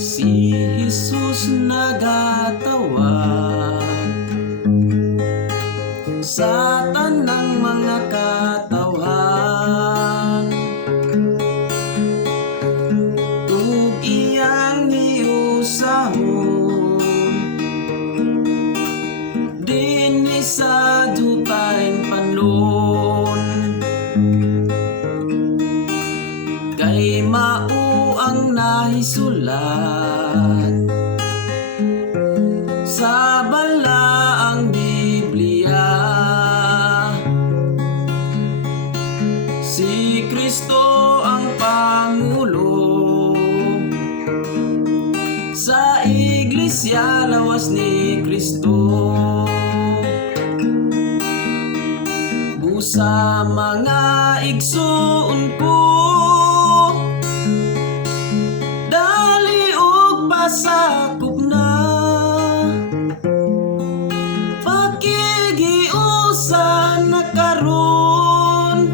Si Jesus nagatawag sa tanang mga katawhan, tug iyang giusahon dinhi sa dutayng panon. Kay mao ang nahisulat sa balaang Biblia, si Kristo ang Pangulo sa iglesia lawas ni Kristo. Busa mga igsuon ko, sakop na pakigiusan na karon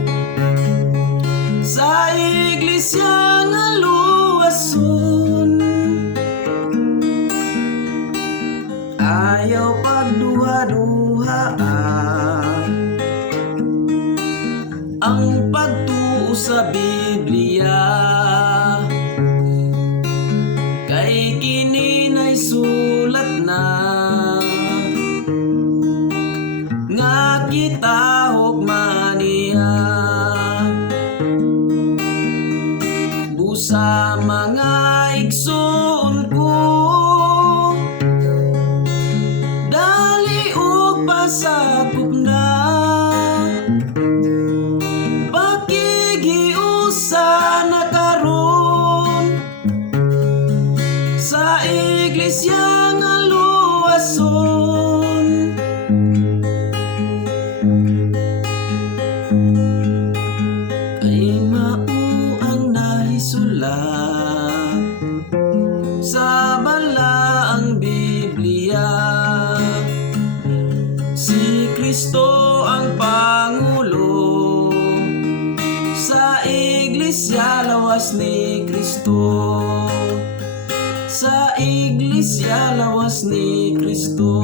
sa iglesia nga luwason. Ayaw pagduha-duha ang pagtuo sa Biblia, kay kini na'y sulat na nga kita hugman niya. Busa mga igsoon ko, dali og pasakop na pakigiusa na karon sa iglesia nga luwason. Kay mao ang nahisulat sa balaang Biblia, si Kristo ang Pangulo sa iglesia lawas ni Kristo, sa iglesia lawas ni Kristo.